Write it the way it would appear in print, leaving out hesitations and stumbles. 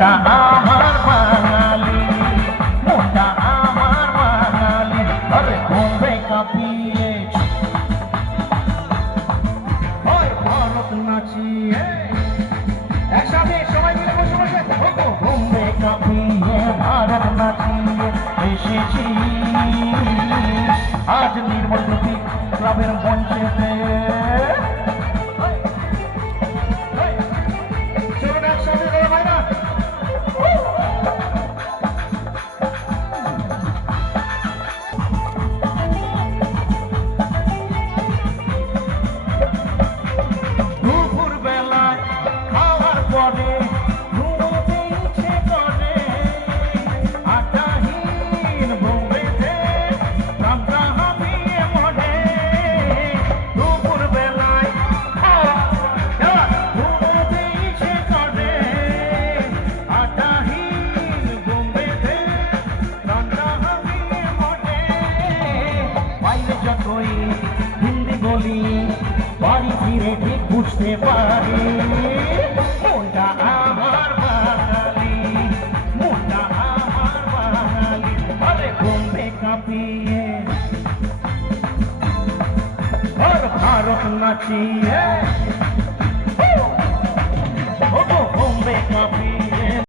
মনটা আমার বাঙালি, মনটা আমার বাঙালি, আরে বোম্বে কাঁপিয়ে ভারত নাচিয়ে একসাথে সবাই মিলে বসে বসে বোম্বে কাঁপিয়ে ভারত নাচিয়ে এসেছি আজ নির্মল জ্যোতি ক্লাবের মঞ্চেতে। চলুন একসাথে করে ভাইরা দুপুর বেলায় খাওয়ার পরে ঘুমোতে ইচ্ছে করে আটাহীন বোম্বেতে প্রাণটা হাবিয়ে মনে। দুপুর বেলায় ঘুমোতে ইচ্ছে করে আটাহীন বোম্বেতে প্রাণটা হাবিয়ে মনে। বাইরে যতই হিন্দি বলি বাড়ি ফিরে ঠিক বুঝতে পারি মনটা আমার বাঙালি, মনটা আমার বাঙালি, আরে বোম্বে কাঁপিয়ে আর ভারত নাচিয়ে